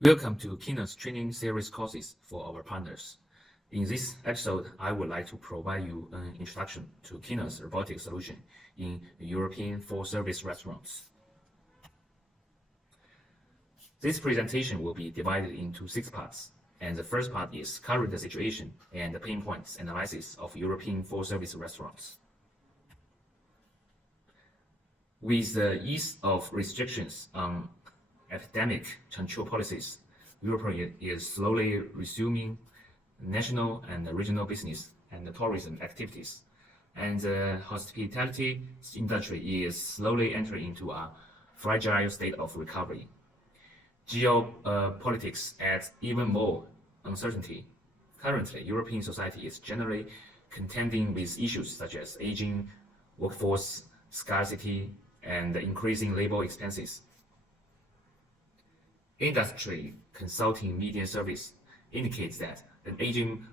Welcome to Keenon's training series courses for our partners. In this episode, I would like to provide you an introduction to Keenon's robotic solution in European full-service restaurants. This presentation will be divided into 6 parts, and the first part is current situation and pain points analysis of European full-service restaurants. With the ease of restrictions on epidemic control policies, Europe is slowly resuming national and regional business and tourism activities, and the hospitality industry is slowly entering into a fragile state of recovery. Geopolitics adds even more uncertainty. Currently, European society is generally contending with issues such as aging workforce, scarcity, and increasing labor expenses. Industry consulting media service indicates that an aging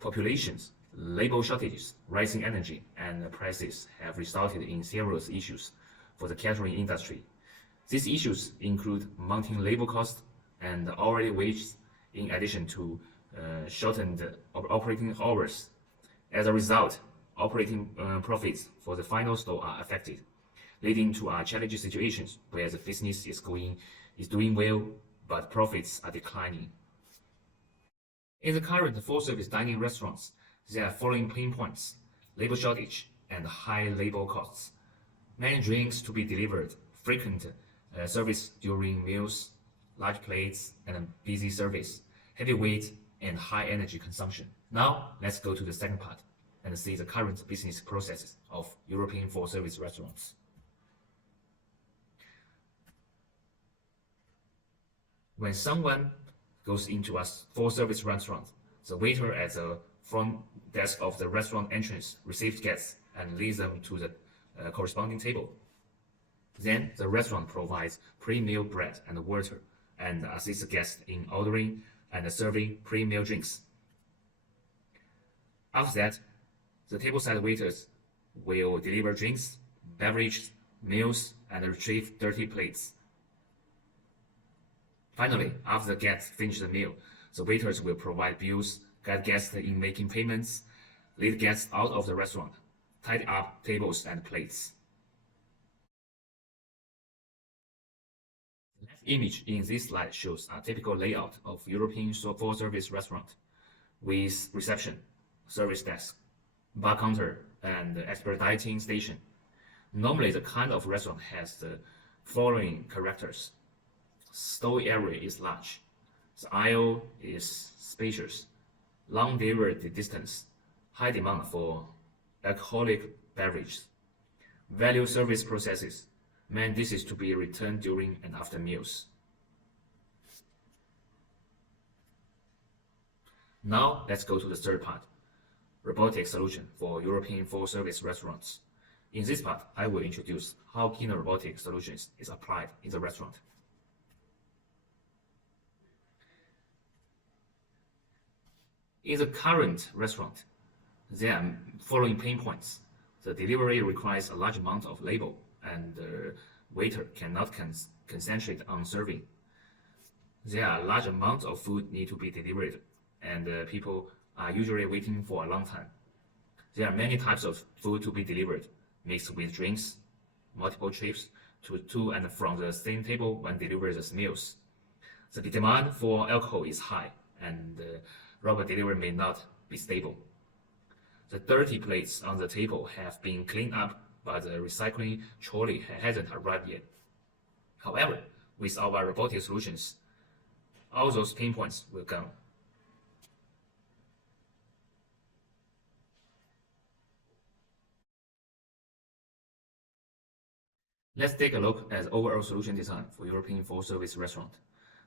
populations, labor shortages, rising energy, and prices have resulted in serious issues for the catering industry. These issues include mounting labor costs and hourly wages, in addition to shortened operating hours. As a result, operating profits for the final store are affected, leading to challenging situations where the business is doing well, but profits are declining. In the current full-service dining restaurants, there are following pain points: labor shortage and high labor costs, many drinks to be delivered, frequent service during meals, large plates and busy service, heavy weight, and high energy consumption. Now, let's go to the second part and see the current business processes of European full-service restaurants. When someone goes into a full-service restaurant, the waiter at the front desk of the restaurant entrance receives guests and leads them to the corresponding table. Then the restaurant provides pre-meal bread and water and assists the guests in ordering and serving pre-meal drinks. After that, the tableside waiters will deliver drinks, beverages, meals, and retrieve dirty plates. Finally, after the guests finish the meal, the waiters will provide bills, guide guests in making payments, lead guests out of the restaurant, tidy up tables and plates. The left image in this slide shows a typical layout of European full-service restaurant with reception, service desk, bar counter, and expediting station. Normally, the kind of restaurant has the following characters. Stall area is large. The aisle is spacious. Long delivery distance. High demand for alcoholic beverages. Value service processes. Main dishes to be returned during and after meals. Now let's go to the third part. Robotic solution for European full-service restaurants. In this part, I will introduce how Keenon robotic solutions is applied in the restaurant. In the current restaurant, there are following pain points. The delivery requires a large amount of labor, and the waiter cannot concentrate on serving. There are large amounts of food need to be delivered, and people are usually waiting for a long time. There are many types of food to be delivered, mixed with drinks, multiple trips to and from the same table when delivered as meals. The demand for alcohol is high, and robot delivery may not be stable. The dirty plates on the table have been cleaned up, but the recycling trolley hasn't arrived yet. However, with our robotic solutions, all those pain points will go. Let's take a look at overall solution design for European full-service restaurant.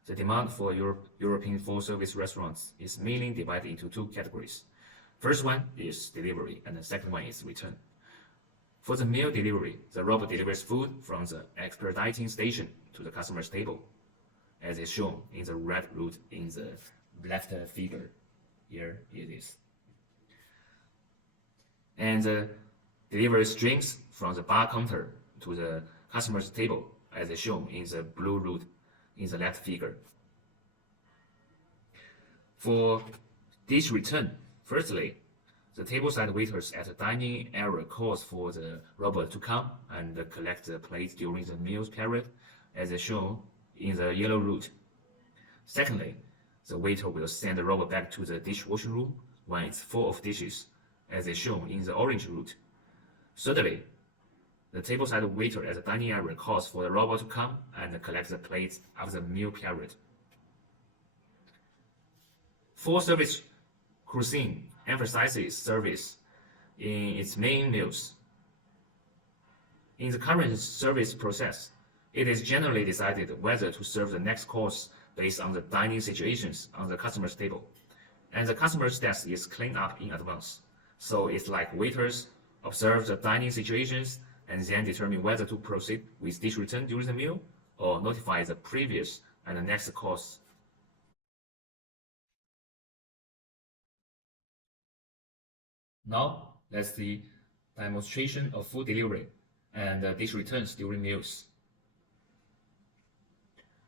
The demand for European full-service restaurants is mainly divided into 2 categories. First one is delivery, and the second one is return. For the meal delivery, the robot delivers food from the expediting station to the customer's table, as is shown in the red route in the left figure. Here it is. And delivers drinks from the bar counter to the customer's table, as is shown in the blue route. in the left figure. For dish return, firstly, the tableside waiters at the dining area calls for the robot to come and collect the plates during the meals period, as shown in the yellow route. Secondly, the waiter will send the robot back to the dishwashing room when it's full of dishes, as shown in the orange route. Thirdly, the tableside waiter at the dining area calls for the robot to come and collect the plates after the meal period. Full service cuisine emphasizes service in its main meals. In the current service process, it is generally decided whether to serve the next course based on the dining situations on the customer's table, and the customer's desk is cleaned up in advance. So it's like waiters observe the dining situations and then determine whether to proceed with dish return during the meal or notify the previous and the next course. Now, let's see demonstration of food delivery and dish returns during meals.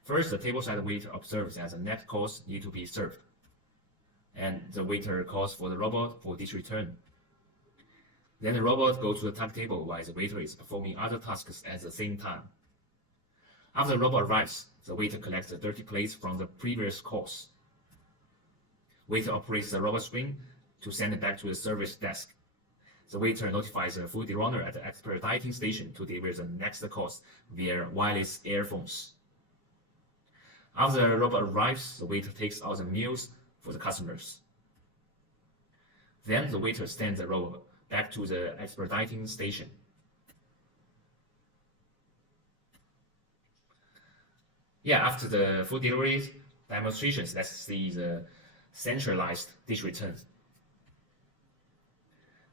First, the tableside waiter observes that the next course need to be served, and the waiter calls for the robot for dish return. Then the robot goes to the task table while the waiter is performing other tasks at the same time. After the robot arrives, the waiter collects the dirty plates from the previous course. Waiter operates the robot screen to send it back to the service desk. The waiter notifies the food runner at the expediting station to deliver the next course via wireless earphones. After the robot arrives, the waiter takes out the meals for the customers. Then the waiter sends the robot back to the expediting station. After the food delivery demonstrations, let's see the centralized dish return.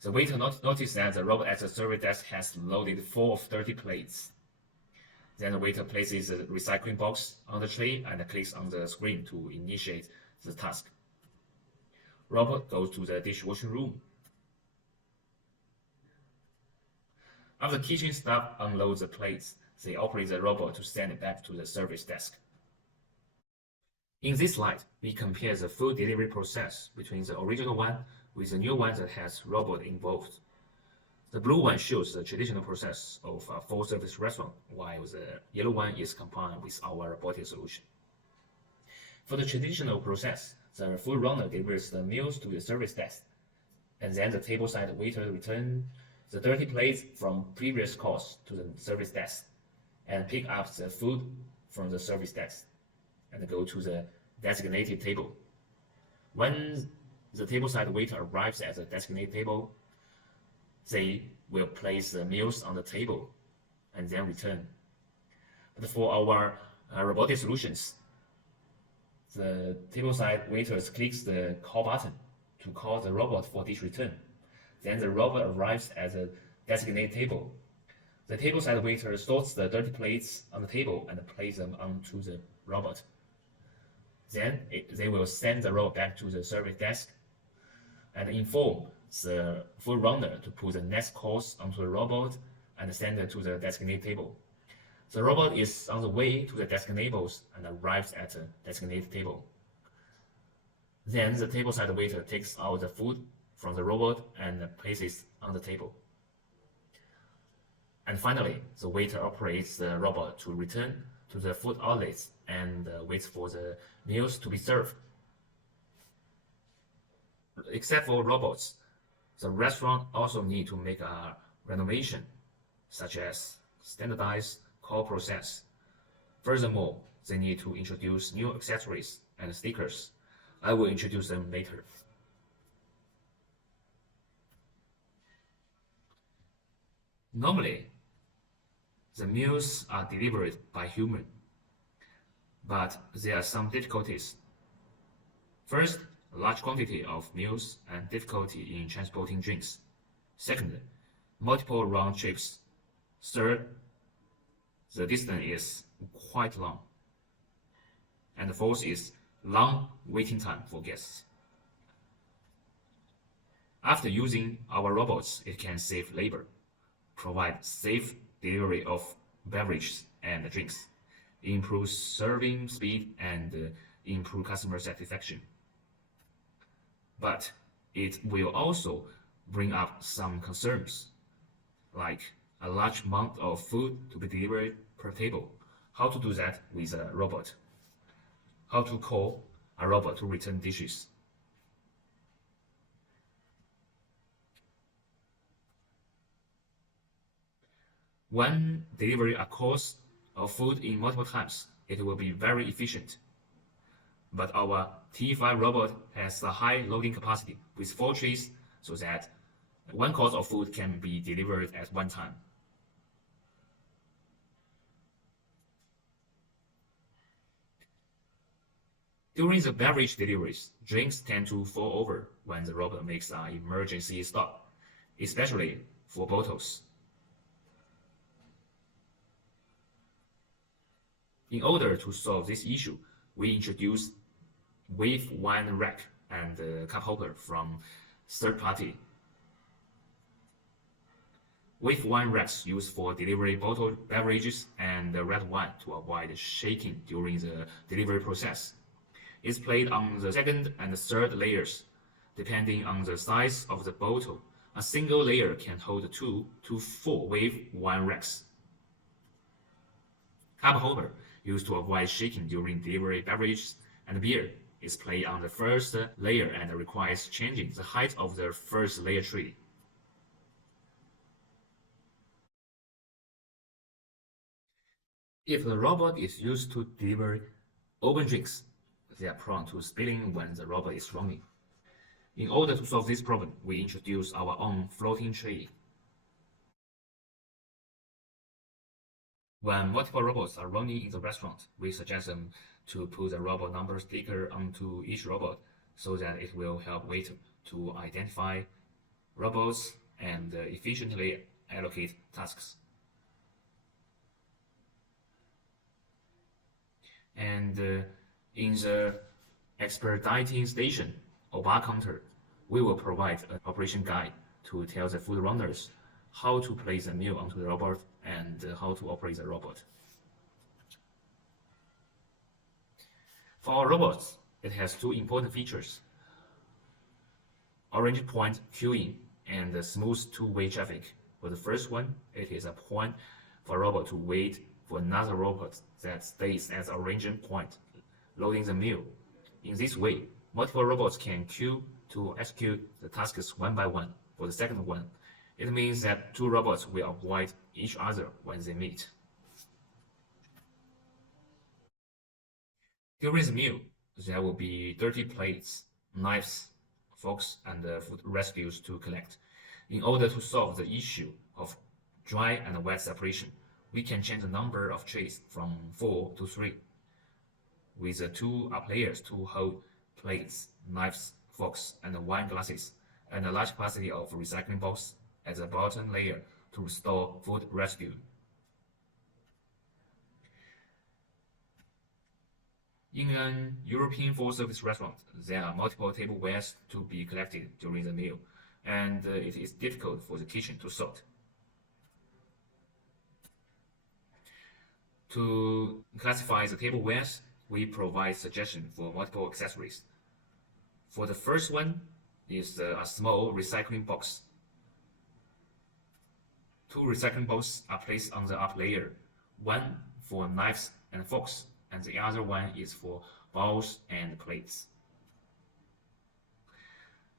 The waiter noticed that the robot at the service desk has loaded 4 of 30 plates. Then the waiter places the recycling box on the tray and clicks on the screen to initiate the task. Robot goes to the dishwashing room. After kitchen staff unloads the plates, they operate the robot to send it back to the service desk. In this slide, we compare the food delivery process between the original one with the new one that has robot involved. The blue one shows the traditional process of a full-service restaurant, while the yellow one is combined with our robotic solution. For the traditional process, the food runner delivers the meals to the service desk, and then the tableside waiter returns the dirty plates from previous course to the service desk and pick up the food from the service desk and go to the designated table. When the tableside waiter arrives at the designated table, they will place the meals on the table and then return. But for our robotic solutions, the tableside waiter clicks the call button to call the robot for dish return. Then the robot arrives at the designated table. The tableside waiter sorts the dirty plates on the table and places them onto the robot. Then they will send the robot back to the service desk and inform the food runner to put the next course onto the robot and send it to the designated table. The robot is on the way to the designated tables and arrives at the designated table. Then the tableside waiter takes out the food from the robot and places on the table. And finally, the waiter operates the robot to return to the food outlets and waits for the meals to be served. Except for robots, the restaurant also need to make a renovation, such as standardized call process. Furthermore, they need to introduce new accessories and stickers. I will introduce them later. Normally, the meals are delivered by human, but there are some difficulties. First, a large quantity of meals and difficulty in transporting drinks. Second, multiple round trips. Third, the distance is quite long. And fourth is long waiting time for guests. After using our robots, it can save labor, provide safe delivery of beverages and drinks, improve serving speed, and improve customer satisfaction. But it will also bring up some concerns, like a large amount of food to be delivered per table. How to do that with a robot? How to call a robot to return dishes? When delivery a course of food in multiple times, it will be very efficient. But our T5 robot has a high loading capacity with 4 trays so that one course of food can be delivered at one time. During the beverage deliveries, drinks tend to fall over when the robot makes an emergency stop, especially for bottles. In order to solve this issue, we introduced Wave Wine Rack and Cup Holder from third party. Wave wine racks used for delivery bottled beverages and red wine to avoid shaking during the delivery process. It's placed on the second and third layers. Depending on the size of the bottle, a single layer can hold 2 to 4 wave wine racks. Cup holder, used to avoid shaking during delivery beverages and beer, is placed on the first layer and requires changing the height of the first layer tray. If the robot is used to deliver open drinks, they are prone to spilling when the robot is running. In order to solve this problem, we introduce our own floating tray. When multiple robots are running in the restaurant, we suggest them to put the robot number sticker onto each robot so that it will help waiter to identify robots and efficiently allocate tasks. And in the expediting station or bar counter, we will provide an operation guide to tell the food runners how to place a meal onto the robot and how to operate the robot. For our robots, it has 2 important features: orange point queuing and smooth two-way traffic. For the first one, it is a point for a robot to wait for another robot that stays at the orange point, loading the meal. In this way, multiple robots can queue to execute the tasks one by one. For the second one, it means that 2 robots will avoid each other when they meet. During the meal, there will be dirty plates, knives, forks, and food residues to collect. In order to solve the issue of dry and wet separation, we can change the number of trays from 4 to 3, with the 2 up layers to hold plates, knives, forks, and wine glasses, and a large capacity of recycling box at the bottom layer to store food residue. In an European full-service restaurant, there are multiple tablewares to be collected during the meal, and it is difficult for the kitchen to sort. To classify the tablewares, we provide suggestions for multiple accessories. For the first one is a small recycling box. 2 recycling boxes are placed on the up layer, one for knives and forks, and the other one is for bowls and plates.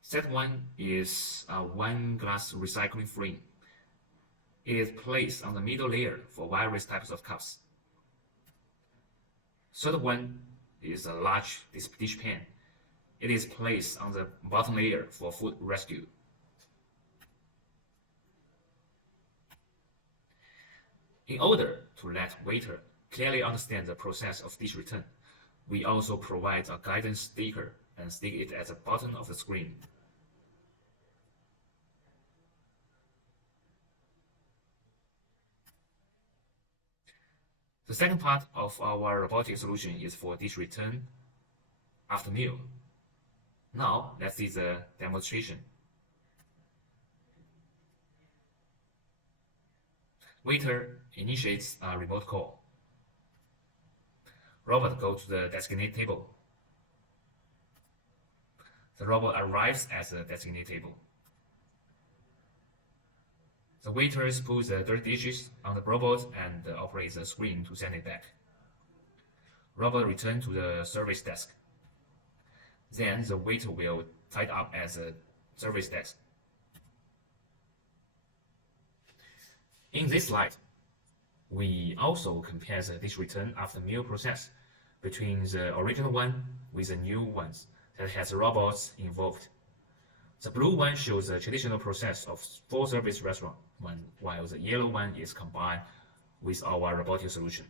Set one is a wine glass recycling frame. It is placed on the middle layer for various types of cups. Third one is a large dish pan. It is placed on the bottom layer for food residue. In order to let waiter clearly understand the process of dish return, we also provide a guidance sticker and stick it at the bottom of the screen. The second part of our robotic solution is for dish return after meal. Now, let's see the demonstration. Waiter initiates a remote call. Robot go to the designated table. The robot arrives at the designated table. The waiters put the dirty dishes on the robot and operates the screen to send it back. Robot returns to the service desk. Then the waiter will tie it up at the service desk. In this slide, we also compare the dish return after meal process between the original one with the new ones that has robots involved. The blue one shows the traditional process of full-service restaurant, while the yellow one is combined with our robotic solution.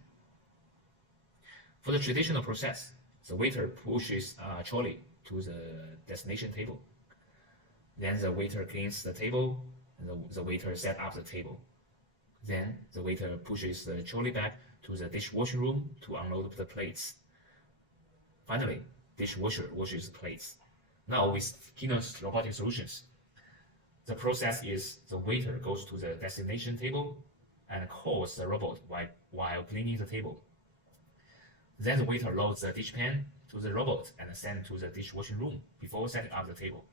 For the traditional process, the waiter pushes a trolley to the destination table. Then the waiter cleans the table, and the waiter sets up the table. Then the waiter pushes the trolley back to the dishwashing room to unload the plates. Finally, dishwasher washes the plates. Now with Keenon's robotic solutions, the process is the waiter goes to the destination table and calls the robot while cleaning the table. Then the waiter loads the dishpan to the robot and sends to the dishwashing room before setting up the table.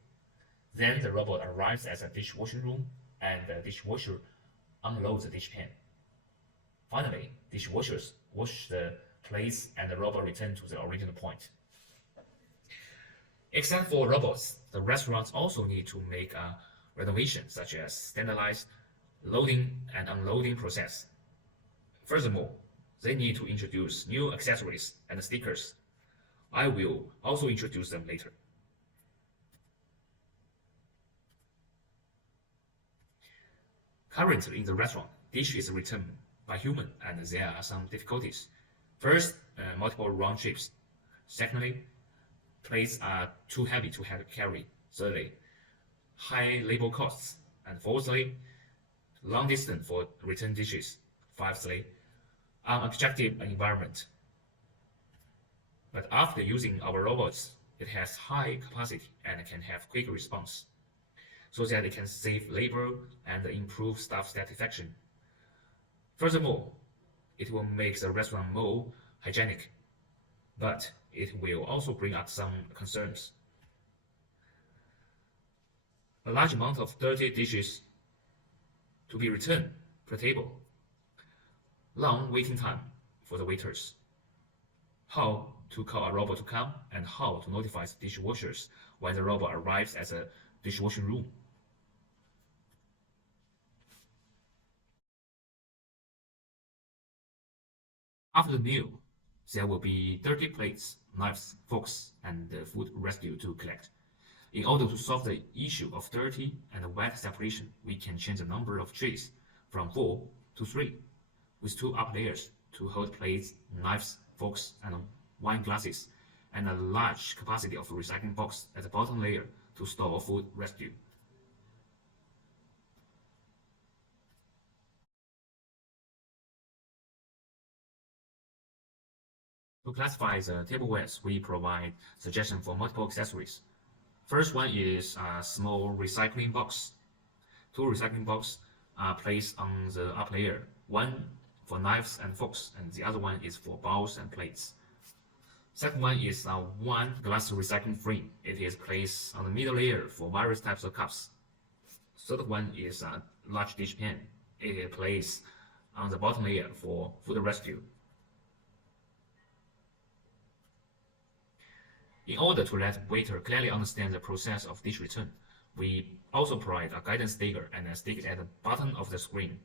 Then the robot arrives at the dishwashing room and the dishwasher unloads the dishpan. Finally, dishwashers wash the plates and the robot returns to the original point. Except for robots, the restaurants also need to make a renovation such as standardized loading and unloading process. Furthermore, they need to introduce new accessories and stickers. I will also introduce them later. Currently in the restaurant, dish is returned by human and there are some difficulties. First, multiple round trips. Secondly, plates are too heavy to carry. Thirdly, high labor costs. And fourthly, long distance for return dishes. Fifthly, unattractive environment. But after using our robots, it has high capacity and can have quick response, so that it can save labor and improve staff satisfaction. Furthermore, it will make the restaurant more hygienic, but it will also bring up some concerns. A large amount of dirty dishes to be returned per table. Long waiting time for the waiters. How to call a robot to come and how to notify the dishwashers when the robot arrives at the dishwashing room. After the meal, there will be dirty plates, knives, forks, and food residue to collect. In order to solve the issue of dirty and wet separation, we can change the number of trays from 4 to 3, with 2 up layers to hold plates, knives, forks, and wine glasses, and a large capacity of recycling box at the bottom layer to store food residue. To classify the tablewares, we provide suggestions for multiple accessories. First one is a small recycling box. 2 recycling boxes are placed on the up layer, one for knives and forks, and the other one is for bowls and plates. Second one is a one glass recycling frame. It is placed on the middle layer for various types of cups. Third one is a large dish pan. It is placed on the bottom layer for food residue. In order to let waiter clearly understand the process of dish return, we also provide a guidance sticker and a stick at the bottom of the screen.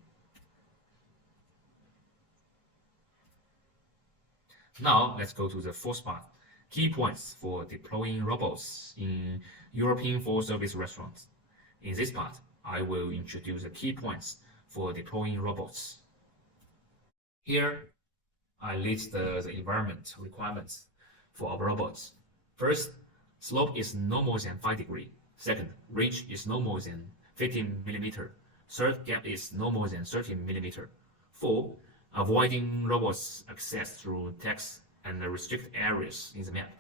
Now let's go to the fourth part, key points for deploying robots in European full-service restaurants. In this part, I will introduce the key points for deploying robots. Here, I list the environment requirements for our robots. First, slope is no more than 5 degrees. Second, range is no more than 15 mm. Third, gap is no more than 30 mm. 4, avoiding robots access through text and restricted areas in the map.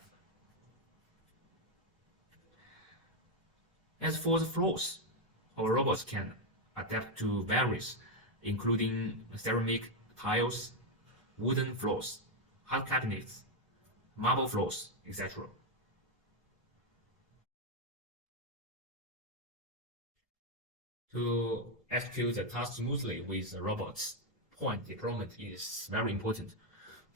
As for the floors, our robots can adapt to various, including ceramic, tiles, wooden floors, hard cabinets, marble floors, etc. To execute the task smoothly with robots, point deployment is very important.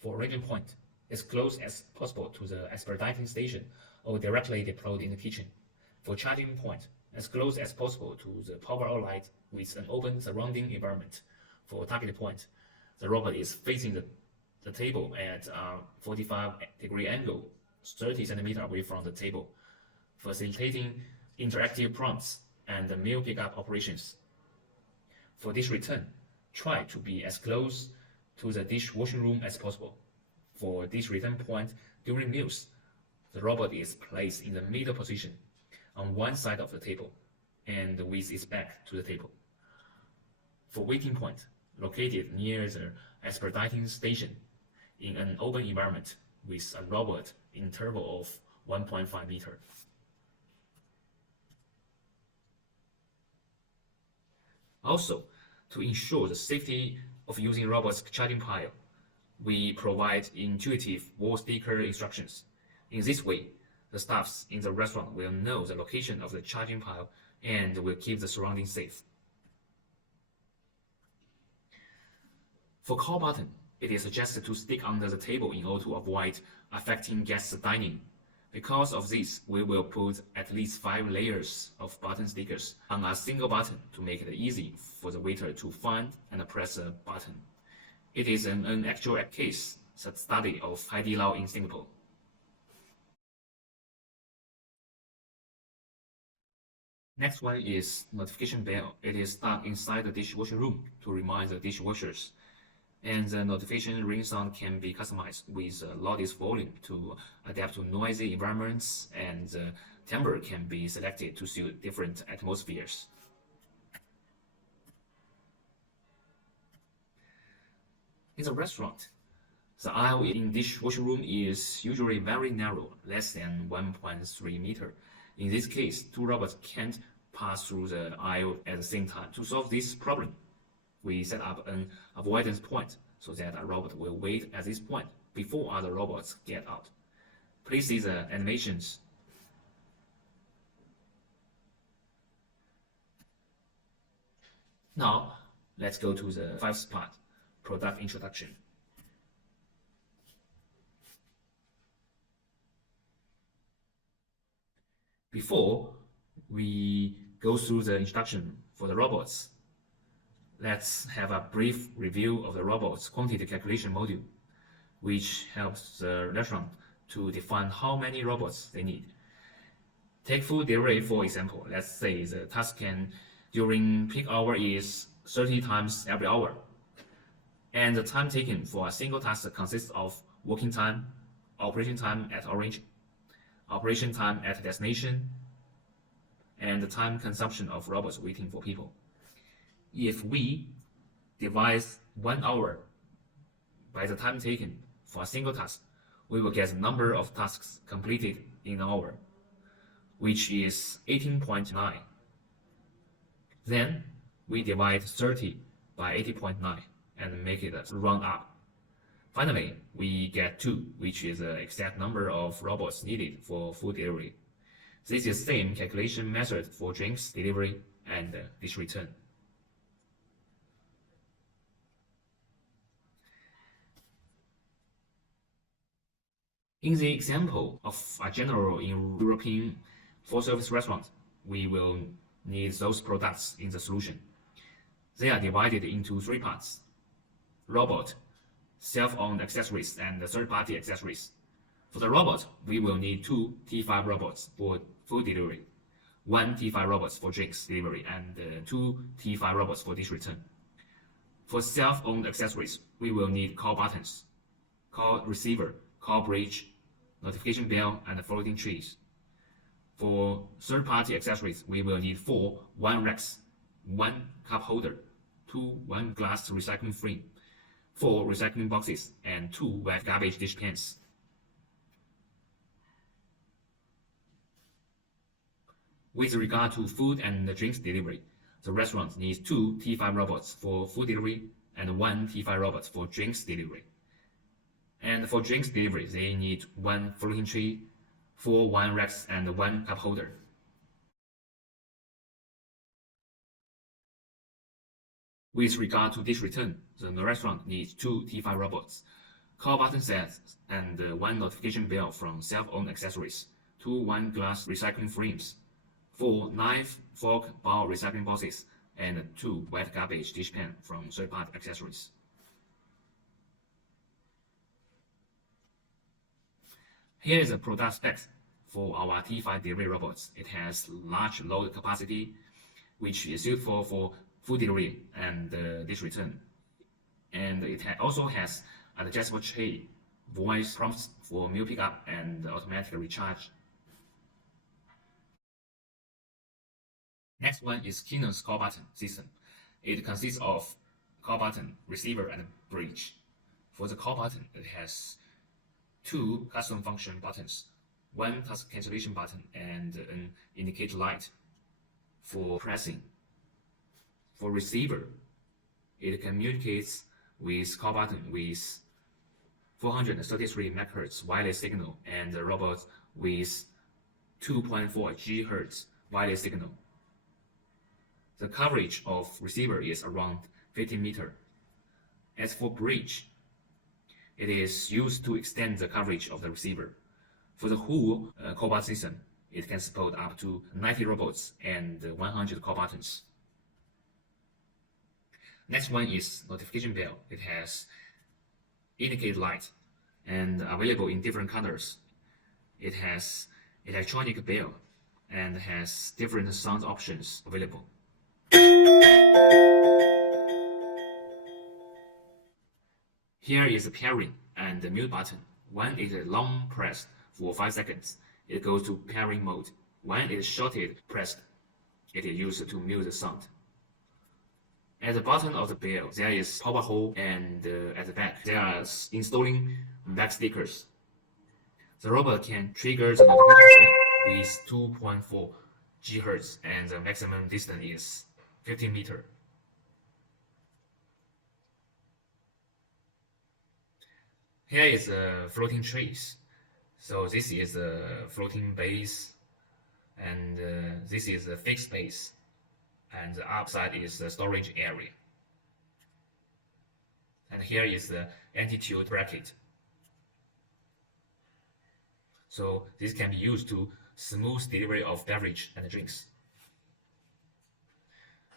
For arranging point, as close as possible to the expediting station or directly deployed in the kitchen. For charging point, as close as possible to the power outlet with an open surrounding environment. For target point, the robot is facing the table at a 45-degree angle, 30 centimeters away from the table, facilitating interactive prompts and meal pickup operations. For dish return, try to be as close to the dishwashing room as possible. For dish return point during meals, the robot is placed in the middle position on one side of the table and with its back to the table. For waiting point, located near the expediting station in an open environment with a robot interval of 1.5 meters. Also, to ensure the safety of using robots charging pile, we provide intuitive wall sticker instructions. In this way, the staffs in the restaurant will know the location of the charging pile and will keep the surroundings safe. For call button, it is suggested to stick under the table in order to avoid affecting guests' dining. Because of this, we will put at least 5 layers of button stickers on a single button to make it easy for the waiter to find and press a button. It is an actual case study of Haidilao in Singapore. Next one is notification bell. It is stuck inside the dishwasher room to remind the dishwashers. And the notification ring sound can be customized with the loudest volume to adapt to noisy environments, and the timbre can be selected to suit different atmospheres. In the restaurant, the aisle in dishwasher room is usually very narrow, less than 1.3 meters. In this case, 2 robots can't pass through the aisle at the same time. To solve this problem, we set up an avoidance point so that a robot will wait at this point before other robots get out. Please see the animations. Now, let's go to the 5th part, product introduction. Before we go through the introduction for the robots, let's have a brief review of the robot's quantity calculation module, which helps the restaurant to define how many robots they need. Take food delivery for example. Let's say the task can during peak hour is 30 times every hour, and the time taken for a single task consists of working time, operation time at origin, operation time at destination, and the time consumption of robots waiting for people. If we divide 1 hour by the time taken for a single task, we will get the number of tasks completed in an hour, which is 18.9. Then we divide 30 by 80.9 and make it round up. Finally, we get 2, which is the exact number of robots needed for food delivery. This is the same calculation method for drinks delivery and dish return. In the example of a general in European full-service restaurant, we will need those products in the solution. They are divided into 3 parts: robot, self-owned accessories, and third-party accessories. For the robot, we will need 2 T5 robots for food delivery, 1 T5 robots for drinks delivery, and 2 T5 robots for dish return. For self-owned accessories, we will need call buttons, call receiver, call bridge, notification bell, and floating trees. For third-party accessories, we will need 4 wine racks, 1 cup holder, 2 1 glass recycling frame, 4 recycling boxes, and 2 wet garbage dish pans. With regard to food and drinks delivery, the restaurant needs 2 T5 robots for food delivery and 1 T5 robot for drinks delivery. And for drinks delivery, they need one floating tray, 4 wine racks, and one cup holder. With regard to dish return, the restaurant needs 2 T5 robots, call button sets, and 1 notification bell from self-owned accessories, 2 wine glass recycling frames, 4 knife, fork, bowl recycling boxes, and 2 wet garbage dishpan from third-party accessories. Here is the product specs for our T5 delivery robots. It has large load capacity, which is suitable for food delivery and dish return. And it also has an adjustable tray, voice prompts for meal pickup, and automatic recharge. Next one is Keenon's call button system. It consists of call button, receiver, and bridge. For the call button, it has 2 custom function buttons, 1 task cancellation button, and an indicator light for pressing. For receiver, it communicates with call button with 433 MHz wireless signal and the robot with 2.4 GHz wireless signal. The coverage of receiver is around 15 meters. As for bridge, it is used to extend the coverage of the receiver. For the whole call button system, it can support up to 90 robots and 100 call buttons. Next one is notification bell. It has indicator light and available in different colors. It has electronic bell and has different sound options available. Here is the pairing and the mute button. One is long pressed for 5 seconds. It goes to pairing mode. One is shorted pressed. It is used to mute the sound. At the bottom of the bell, there is power hole, and at the back, there are installing back stickers. The robot can trigger the notification bell with 2.4 GHz, and the maximum distance is 15 meters. Here is floating trays. So this is the floating base, and this is the fixed base, and the upside is the storage area. And here is the altitude bracket. So this can be used to smooth delivery of beverage and drinks.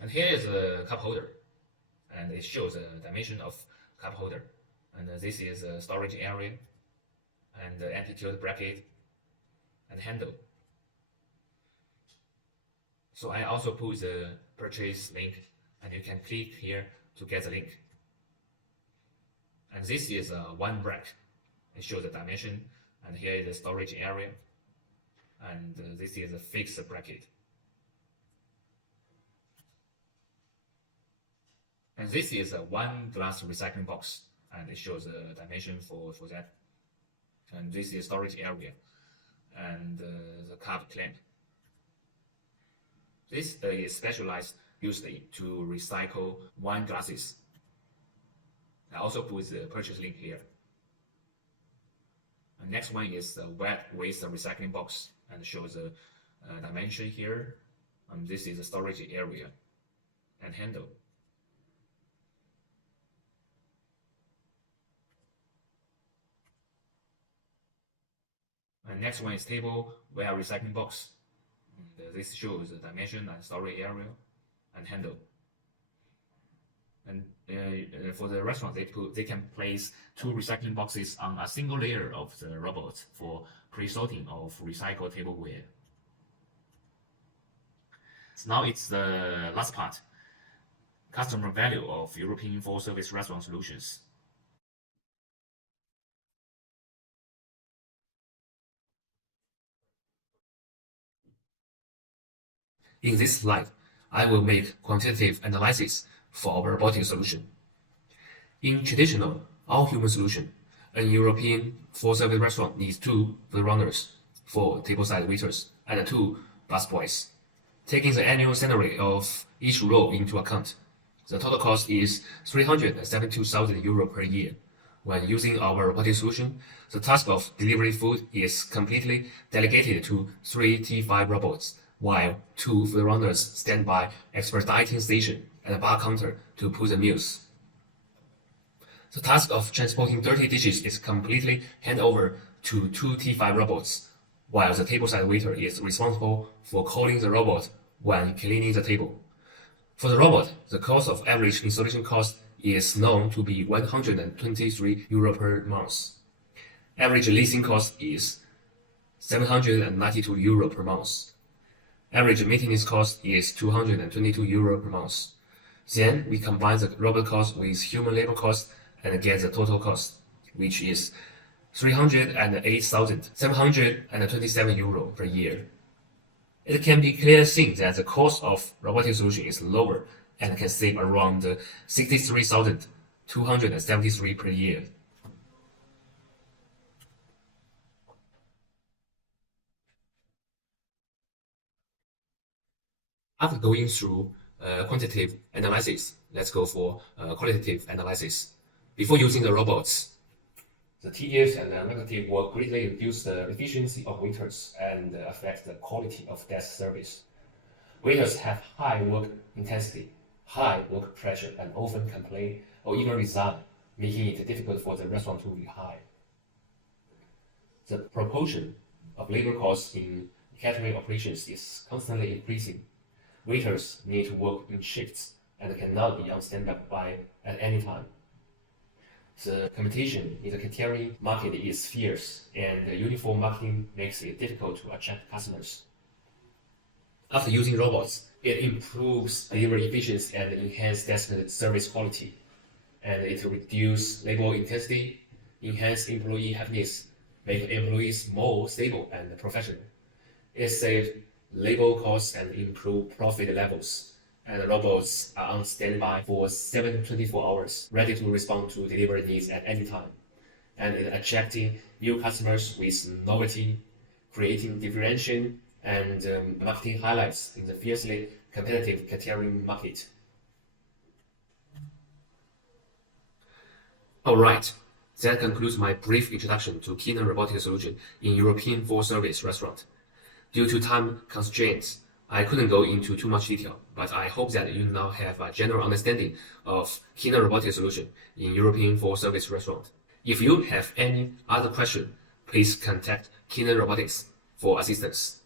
And here is a cup holder, and it shows the dimension of cup holder. And this is a storage area, and the altitude bracket, and handle. So I also put the purchase link, and you can click here to get the link. And this is one rack. It shows the dimension, and here is the storage area, and this is a fixed bracket. And this is a one glass recycling box, and it shows the dimension for that. And this is storage area, and the cup clamp. This is specialized used to recycle wine glasses. I also put the purchase link here. And next one is the wet waste recycling box, and shows the dimension here. And this is the storage area and handle. And next one is table ware recycling box. And this shows the dimension and storage area and handle. And for the restaurant, they can place 2 recycling boxes on a single layer of the robot for pre-sorting of recycled tableware. So now it's the last part: customer value of European full-service restaurant solutions. In this slide, I will make quantitative analysis for our robotic solution. In traditional all-human solution, a European full-service restaurant needs 2 food runners, 4 tableside waiters, and 2 busboys. Taking the annual salary of each role into account, the total cost is €372,000 per year. When using our robotic solution, the task of delivering food is completely delegated to 3 T5 robots, while 2 food runners stand by expediting station and a bar counter to put the meals. The task of transporting dirty dishes is completely handed over to 2 T5 robots, while the tableside waiter is responsible for calling the robot when cleaning the table. For the robot, the cost of average installation cost is known to be €123 per month. Average leasing cost is €792 per month. Average maintenance cost is €222 per month. Then we combine the robot cost with human labor cost and get the total cost, which is €308,727 per year. It can be clearly seen that the cost of robotic solution is lower and can save around 63,273 per year. After going through quantitative analysis, let's go for qualitative analysis. Before using the robots, the tedious and negative will greatly reduce the efficiency of waiters and affect the quality of their service. Waiters have high work intensity, high work pressure, and often complain or even resign, making it difficult for the restaurant to rehire. The proportion of labor costs in catering operations is constantly increasing. Waiters need to work in shifts and cannot be on standby at any time. The competition in the catering market is fierce, and uniform marketing makes it difficult to attract customers. After using robots, it improves delivery efficiency and enhances service quality, and it reduces labor intensity, enhances employee happiness, make employees more stable and professional. It saves labor costs and improve profit levels. And robots are on standby for 724 hours, ready to respond to delivery needs at any time. And it attracting new customers with novelty, creating differentiation and marketing highlights in the fiercely competitive catering market. Alright, that concludes my brief introduction to Keenon robotic solution in European full-service restaurant. Due to time constraints, I couldn't go into too much detail, but I hope that you now have a general understanding of Keenon robotic solution in European full-service restaurant. If you have any other question, please contact Keenon Robotics for assistance.